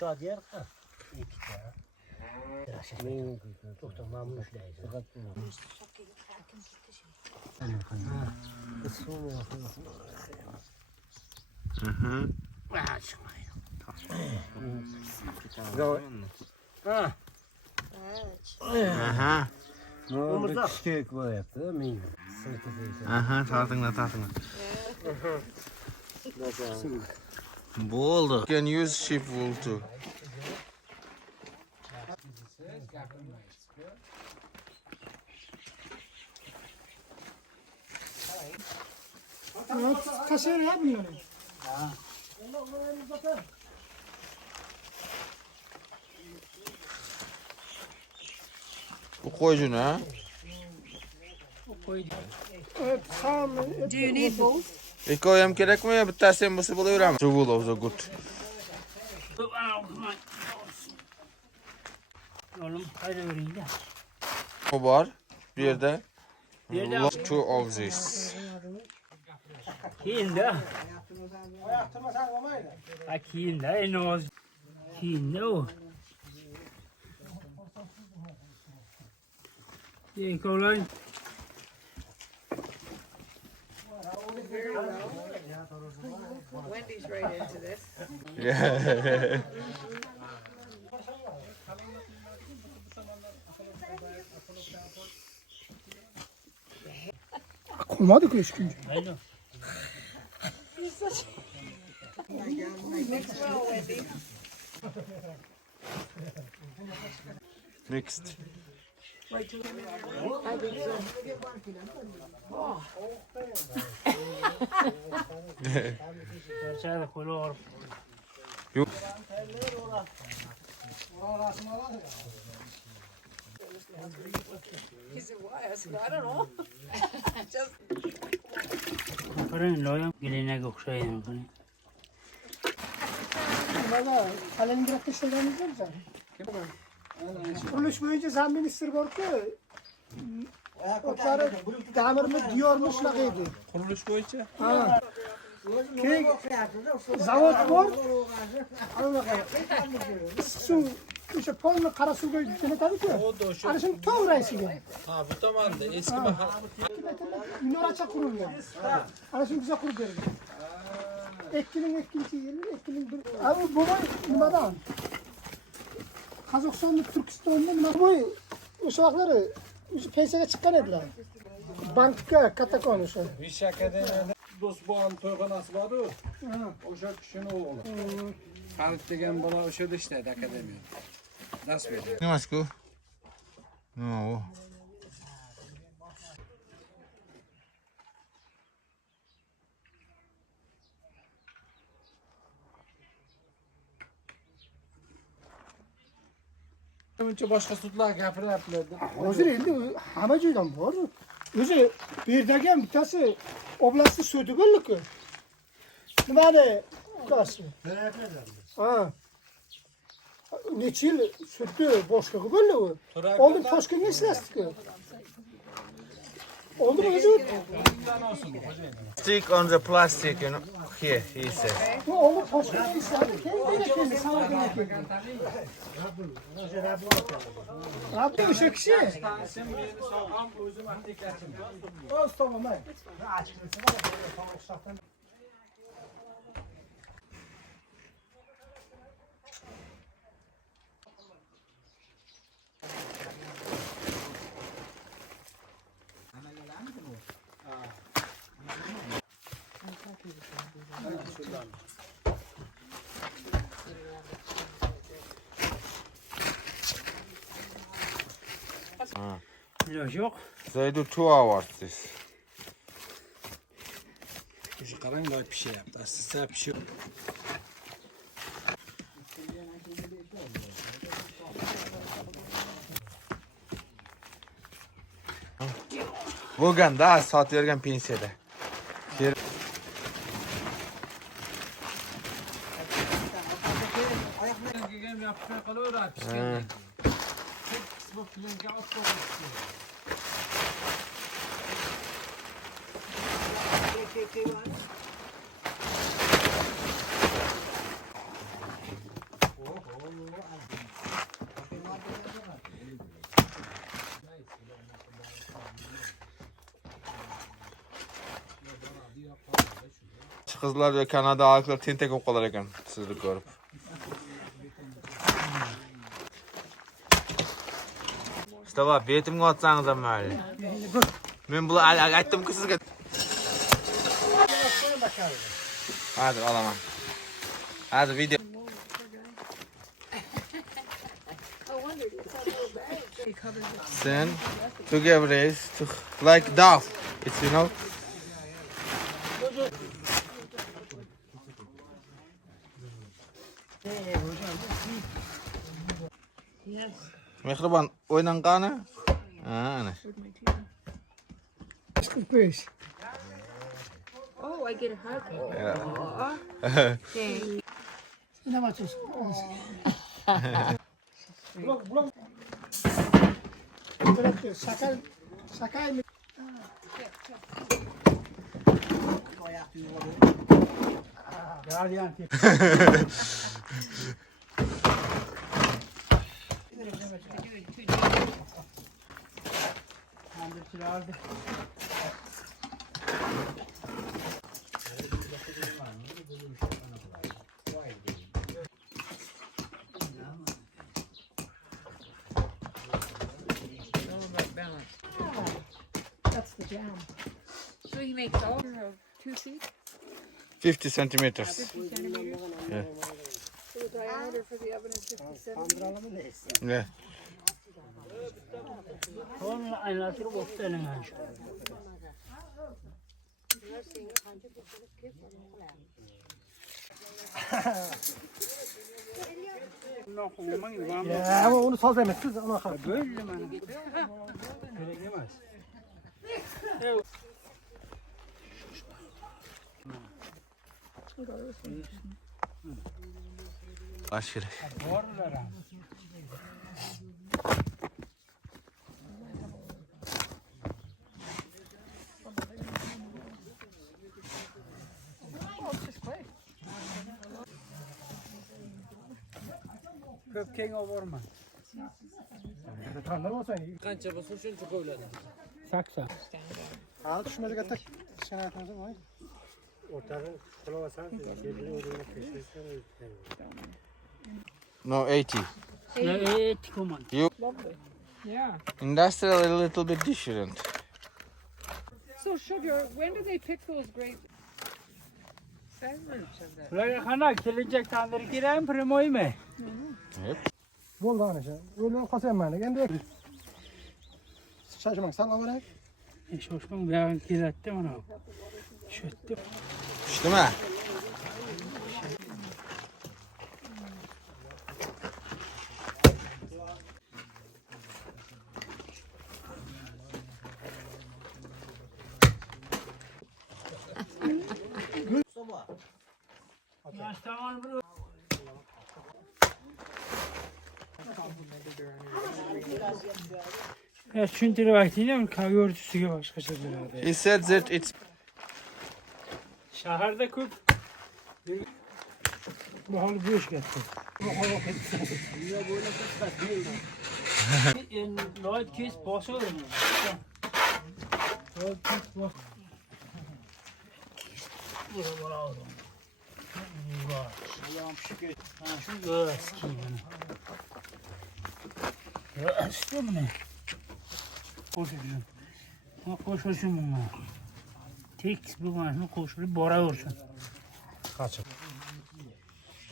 Çağ diğer iki tane. Çok tamam müşteri. Fakat bu. Aha. Omuzda küçük var yaptı. Aha, tartınla. Bu oldu. You can use sheep wool too. Taşır ya bunları. Bu koyucu ne? Evet, tamam. Do you need both? İlk koyam gerek mi ya? Bir tanesini bu buluyor ama. Wool also good. Oğlum haydi vereyim ya. O var. Bir yerde. Bir de Two of this. kiyinde. Ha kiyinde en az. Kiyinde o. İyi kolay. Wendy's right into this. Yeah. Olmadı ki 3 gün. Haydi. Mix well, Wendy. Mixed. Çay da kolay. Yok. He said, why? I said, I don't know. Just Fırın loyam geline okşayın. Valla Kalengrad'da şeylerimiz var zaten. Kuruluş boyunca sen minister borcu otları damirimi diyormuş nakıydı. Kuruluş boyunca. Ha. Ki zavod var. Su işte polnu kara su gölgesine tabii ki. O da şu. Hani şimdi toğrayısıyla. Ha bu tamam da eski bahar. Minoraça kuruluyor. Hani şimdi bize kuru verir. Ekinin yerini ekinin bir... Abi bu numaradan. Kazakistan'da Türkistan'da numara bu uşakları PS'ye çıkan ediler. Banka katakon uşağı. Viş Akademiya'da dost bu Antoyganası var o. Oşa kişinin oğlu. Halit degen bana oşa da işledi akademiyada. Ders veriyor. Ne maşku? No. Önce başka tutlar yapılar. Hozir endi hamma joydan bor. O'zi bu yerdagi bittasi oblastni sudi bo'ldi-ku. Nimani ukasi? Ha. Necha yil sudni boshlig'i bo'ldi u. Oldin Toshkentga ishlasdi-ku. Oldin o'zi Stick on the plastic, you know. Here, he says. bu oldin Toshkentga ishladi. Keyin Samarqandga keldi. Rabbi o'sha kishi. Sen beni soğan özüm artık geçtim. O'z tomon. Yok. They do 2 hours this. Şu karangay bir şey yaptı. Aslında bir şey. Bugün daha saat vergen pensiyada. Gel yapmaya kalıyor rahat. Bu filmde boshqa qizlar va kanadaliklar tentak bo'lib qolar ekan sizni ko'rib. Mustafa, betimga otsangiz ham mayli. Men buni aytdim-ku sizga. Hadi olaman. Hadi video. Then together is like dove. It's Mehribon o'ynan qani? Ana. 45. Oh, I get a hug. Okay. Yine mi açıyorsun? Bulam. Bıraktı. Sakay mı? That's the jam. So he makes all of 2 feet, 50 centimeters. 50 centimeters. So the diameter for the oven is 50 centimeters. Yeah. Sonra aynatırıp otlayalım yani. Ya ama onu saz demezsiniz ona kadar. Böyle mi? Öyle demez. Aşırı. Doğrular ha. Köpkeğin vurma. Tanrım olsa iyi. Qancha bo'lsa shuncha ko'yladi. Saksa. Al düşmez gatak. Sen hayatınızda mı? No, 80. Evet, kuman. Yeah. Industrial a little bit different. So sugar, when do they pick those grapes? Silence of that. Ulan kana gelecek tandır gireyim primoyu mu? Bol daha neyse. Öyle kasayım ben de. Kendi şaşırmak. Sen haber et. Şoşman ben girettim onu. Şöttüm. Pişti mi? Yaştaman bro. Ya çünkü vaktiyle mi kavga örtüsü başka şeyler. He said that it's Şehirde küp. Bu halı bir iş getir. Lloyd kes basıyor mu? Lloyd kes bas. Bura aldım. Bura. Allah'ım şükür. Ha şu göz ki bana. Ya istiyor mu ne? Koşuyorsun. Ha koşuyorsun bunlar. Tek bu maaşını koşuyor, bora vursun. Kaçın.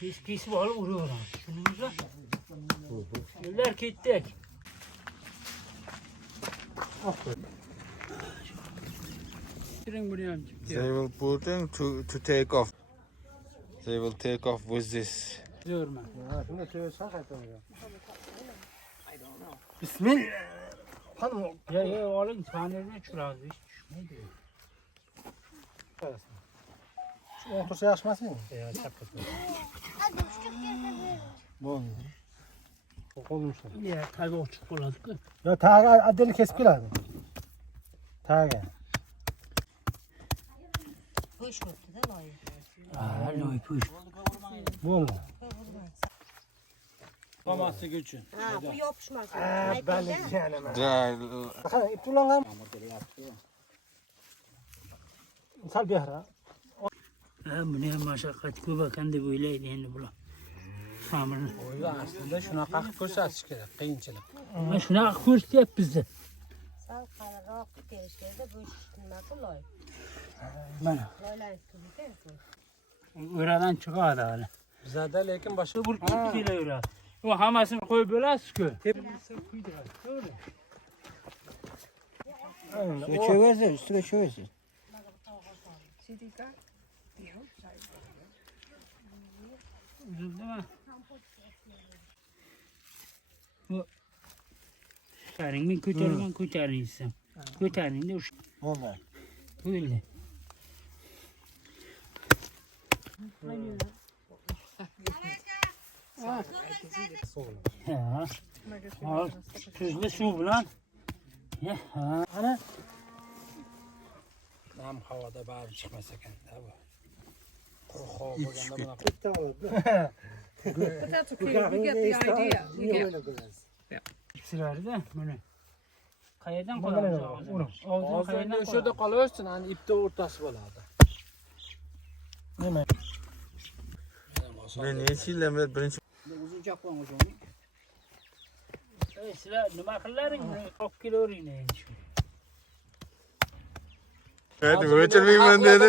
Pis var vuruyor. Şunumuza. Yıllar gittik. they will put in to take off. They will take off with this. Diyorum ben. Ha şimdi köye sağ kayıtım ya. Bismillah. Hanım Ya oğlum sahnede çurağı hiç düşmedi. şu otursa yaşmasın mı? Ya çapkın. Bu. Olmuşlar. Ya tabii o çikolatalık. Ya taga adeli kesip lazım. Taga. Alo ipuç. Bu oldu. Olması için. Ha, bu yapışmaz. Ben de yani. Yeah, Bakın ip tulan. Sal bir ara. Buni ham mashaqqat ko'p ekan deb o'ylaydi endi bular. Ta'mirni. O'zi aslida shunaqa qilib ko'rsatish kerak, qiyinchilik. Mana shunaqa ko'rsatyapmiz-da. Sal qariroq kelishganda bu nima qilay? Mana Loylanib turibdi. o'radan chiqadi hali. Bizada lekin boshqa Bir kelaveradi. U hammasini qo'yib bo'lasiz-ku. Çöversin, üstüne çöversin. See these guys? Uzildimi? Bu Ko'taring, men ko'taraman, ko'taringsan. Ko'taringda o'sha. Olmaz. O'yla. Ha. Hop, tuzli suv bilan. Ha. Ana nam havoda bari chiqmas ekan-da bu. Quruq havo bo'lganda bunaqa. But that's okay. We get the idea. We get. ikisilarda mana. Qayerdan qolamiz? Og'zini qayerdan Hozir o'shada qolaversin, ani ipni o'rtasi bo'ladi. Nima? Men necha yildan beri birinchi Sizlar nima qillaring? Olib kelavering endi. Hadi o'chirmayman dedi.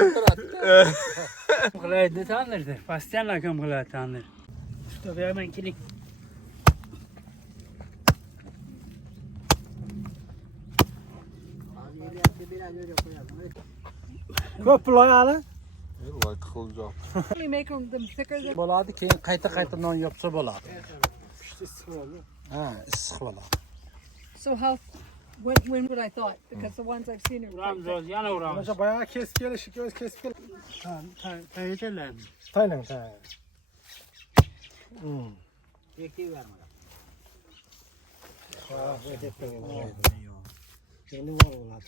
Qilaydi tandirdi. Pastyan akam qiladi tandir. Usta berman keling. Köp loyalı. Voy tiqiljoq. We make them thicker. Than, Bo'ladi, keyin qayta non yopsa bo'ladi. Ha, issiq bo'ladi. so how? When would I thought? Because the ones I've seen are quite Uramiz, thick. yana uramiz. Mesela bayağı kesip gelişik, göz kesip gelişik. Qayerdalarmi? Taylan, taylan. Kendi var oladı.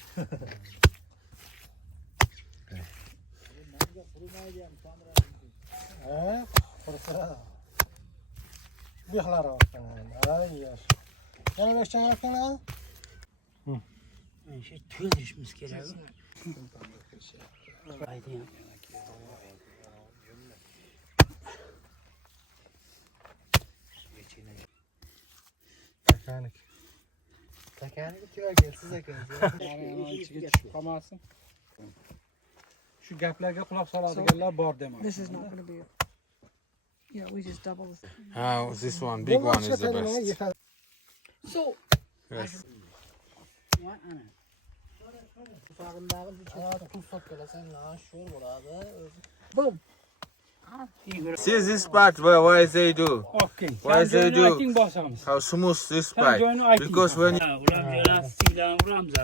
He, kursa. Bihlar olsun. Ay yaş. Yana beşten yaptın ha? Mana shu to'ldirishimiz kerak. Haydi ya. Mekanik. Mekanik diyor gelsiz ichiga tushib qolmasin. Shu gaplarga quloq soladiganlar bor demak. This is not going to be. Yeah, we just double this. How this one? Big one is the best. So Yes. boom. See this part why they do? Okay. Why they do? Ayting bosamiz. How smooth this Sen part? joyini ayting. Because when ular lastiklarni uramiz.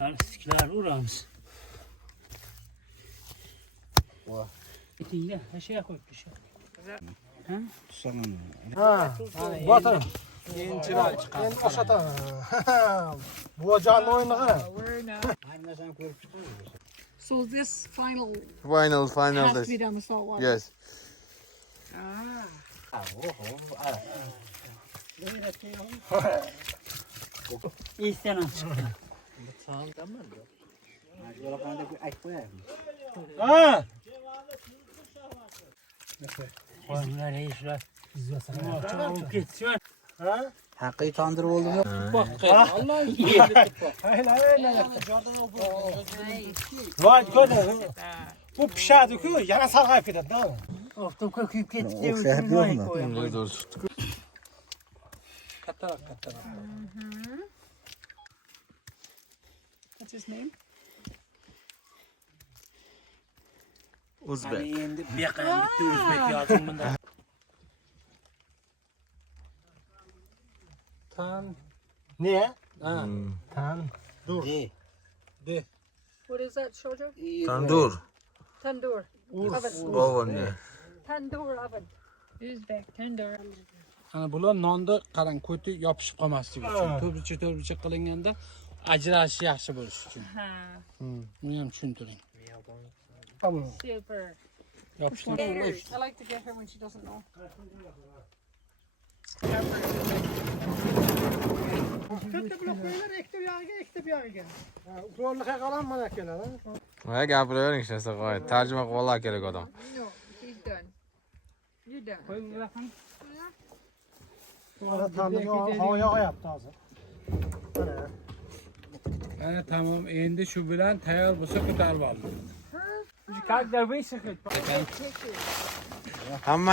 Lastiklarni uramiz. Aytingda, tashlay qo'yibdi shu. Ha, batın. keyin chiroy chiqadi. Ben aşağıda. Bu canlı oyunu ha. We're not. So this final final has to this. be down the salt water. Yes. İstemem çıktı. Ha. Oyunlar heyişler. Çabuk geçsin. Ha? Haqiqiy tandir bo'ldimi? Allah Hayır, hayır. Vay köle. Bu pişadi ki yana sargayıp gider değil mi? Ofta köküp ketdi diye O'xshab uchun yo'qmi? qo'yaman. kattaroq. What's his name? Uzbek. Endi bu yoqqa ham bitta o'zbek yozing bunda. Tan. Niye? Ha. Tan. What is that, Shojo? Tandur. Tandoor. Oven. Oven. Yeah. Tandoor oven. Uzbek tandoor. Ana bular nonda qarang, ko'ti yopishib qolmasligi uchun. To'rtburchak qilinganda ajrashish yaxshi bo'lish uchun. Ha. Buni ham tushuntiring. Tamam. Super. Yopishdan Taters. I like to get her when she doesn't know. Kötü blok koyular, ekte bir yağıga, ekte bir yağıga. Zorluğa kalan bana keler ha. Ha gapiravering işte qo'y. Tarjima qilib ollar kerak odam. No, he's done. You're done. Koy bir bakın. Sonra tanrı havaya yaptı hazır. Ana tamam, endi shu bilan tayyor bo'lsa ko'tarib oldim. Kalk da bir sıkıntı. Hamma